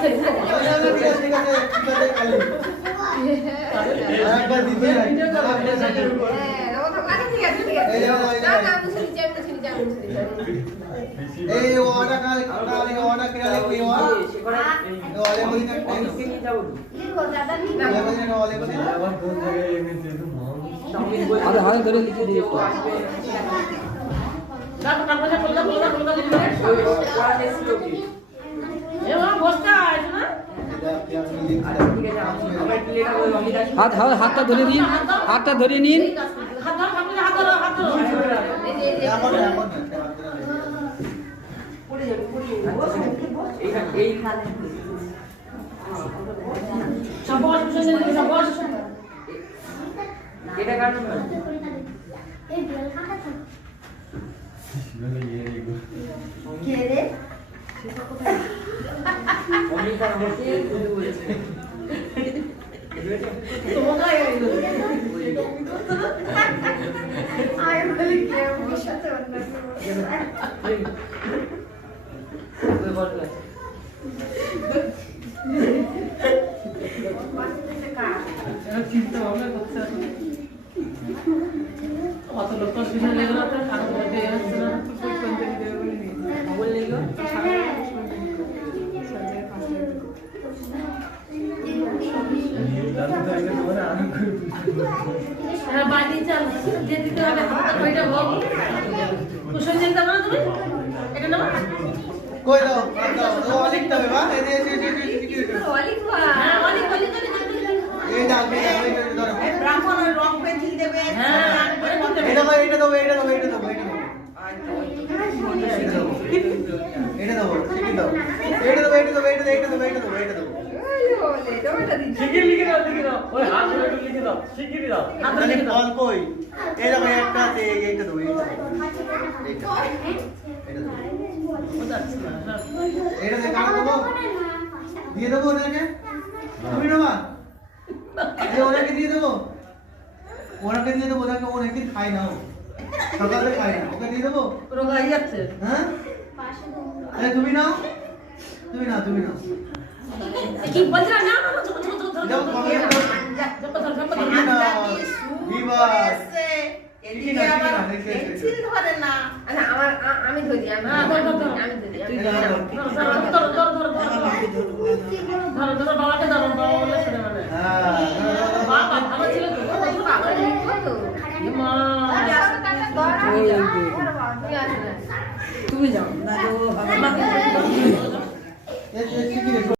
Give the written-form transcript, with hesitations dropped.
আছে ঠিক আছে ঠিক আছে কালি একবার দিতে নাই এই ওটা কালি কালি ওটা কিরালে কই ওয়া ওলে বলি না টেনশন নিয়ে যাব লিখো দাদা লিখো ওলে বলি না ওলে বলি আবার কোন জায়গায় এমএসএ তো মান আরে হাতে ধরে লিখে দিও না তো কাপড়টা বললা লিখে দাও পড়া ছিল কি এ ওয়া বসটা আছে না হাতটা ধরে নিন, হাতটা ধরে নিন। চিন্তা ভাবনা করছে অত লোক সুবিধা লেগে না বাড়ি চাল যে দিতে হবে ওইটা হোক কুশল চিন্তা করো তুমি এটা নাও কই দাও দাও ও লিখতে হবে বা এই এই দাও ধরো ব্রাহ্মণ রং পেন্সিল দেবে হ্যাঁ এটা দাও এটা দাও এটা দাও এটা দাও এটা দাও ঠিক দাও এটা দাও এটা দাও এটা দাও এটা দাও এটা দাও এটা দাও শিগগির লিখে দাও ওই হাত ধরে একটু লিখে দাও শিগগির দাও হাত ধরে তাহলে লিখে দাও বল কই এই দাও একটা আছে এইটা দাও এটা দাও এটা দে কাট দেবো দিয়ে দেবো ওনাকে তুমি নেবা এই ওনাকে দিয়ে দেবো ওনাকে দিয়ে দেবো ওনাকে অনেকদিন খাই না সকালে খাই না ওকে দিয়ে দেবো রোগা হয়ে যাচ্ছে হ্যাঁ আরে তুমি নাও তুমি নাও কি বলছ না দাও খাবে বিবাস এদিকে আবার পেন্সিল ধরে না আচ্ছা আমি ধরি আমি ধরি ধরো